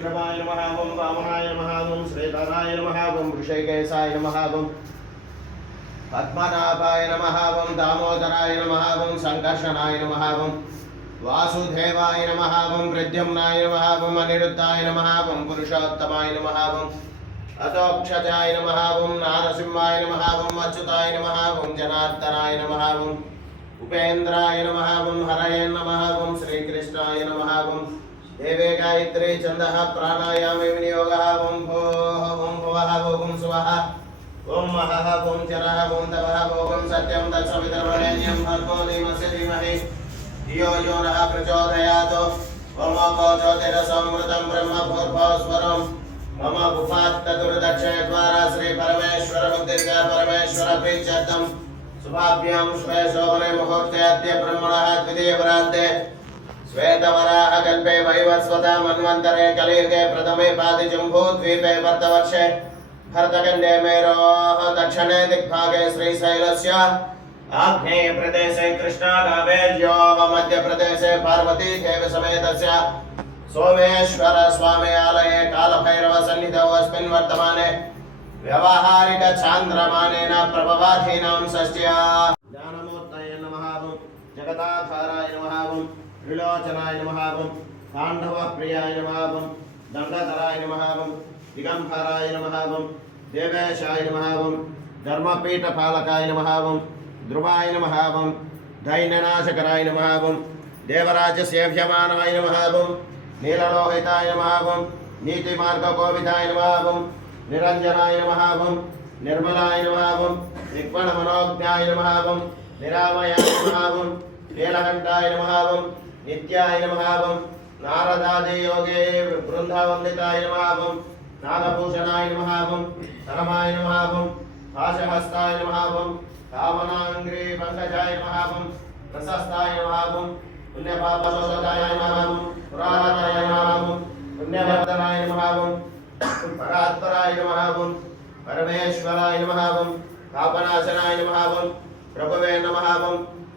त्रिविक्रमाय नमः ओं वामनाय नमः ओं श्रीधराय नमः ओं ऋषिकेशाय नमः ओं पद्मनाभाय नमः ओं दामोदराय नमः ओं संकर्षणाय नमः ओं वासुदेवाय नमः ओं प्रद्युम्नाय नमः ओं अनिरुद्धाय नमः ओं पुरुषोत्तमाय नमः ओं अतोक्षजाय नमः ओं नारसिंहाय नमः ओं अच्युताय नमः ओं जनार्दनाय नमः ओं उपेन्द्राय नमः ओं हरये नमः ओं श्रीकृष्णाय नमः ओं देवे गायत्री छन्दः प्राणायामे विनियोगः ओं भोः ओं भुवः ओं सुवः ओं महः ओं चरः ओं तपः ओं सत्यं तत्सवितुर्वरेण्यं भर्गो देवस्य धीमहि धियो यो नः प्रचोदयात् ओं अपो ज्योतिरसमृतं ब्रह्मभूर्भुवस्वरं मम भूपात्तदुर्दक्षिणद्वारा श्री परमेश्वर बुद्धिर्गा परमेश्वर प्रीत्यर्थं शुभाभ्यां शुभे शोभने मुहूर्ते अद्य ब्रह्मणः द्वितीयवरान्ते श्वेतवराह कल्पे वैवस्वता मन्वन्तरे कलियुगे प्रथमे पादिजम्बूद्वीपे भरतवर्षे भरतखण्डे मेरोः दक्षिणे दिग्भागे श्रीशैलस्य आग्नेये प्रदेशे कृष्णाकावेर्योः मध्यप्रदेशे पार्वती देवसमेतस्य सोमेश्वर स्वामी आलये कालभैरवसन्निधौ अस्मिन् वर्तमाने व्यावहारिक चान्द्रमानेन प्रभवाधीनां षष्ट्या ज्ञानमूर्तये नमः जगदाधाराय नमः त्रिलोचनाय नमः ताण्डवप्रियाय नमः दण्डधराय नमः दिगंबराय नमः देवेशाय नमः धर्मपीठपालकाय नमः ध्रुवाय नमः दैन्यनाशकराय नमः देवराजसेव्यमानाय नमः नीललोहिताय नमः नीतिमार्गकोविदाय नमः निरंजनाय नमः निर्मलाय नमः निक्वणमनोज्ञाय नमः निरामयाय नमः नीलकण्ठाय नमः नित्याय नमः नारदादि योगे वृंदावंदिताय नमः नागभूषणाय नमः धर्माय नमः पाशहस्ताय नमः कामनांग्री पंकजाय नमः प्रशस्ताय नमः पुण्यपापशोधकाय नमः पुराणाय नमः पुण्यवर्धनाय नमः परात्पराय नमः परमेश्वराय नमः पापनाशनाय नमः प्रभवे नमः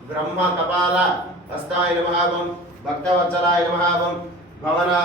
ब्रह्म कपाल हस्ताय नमः भक्तवत्सलाय नमः भवना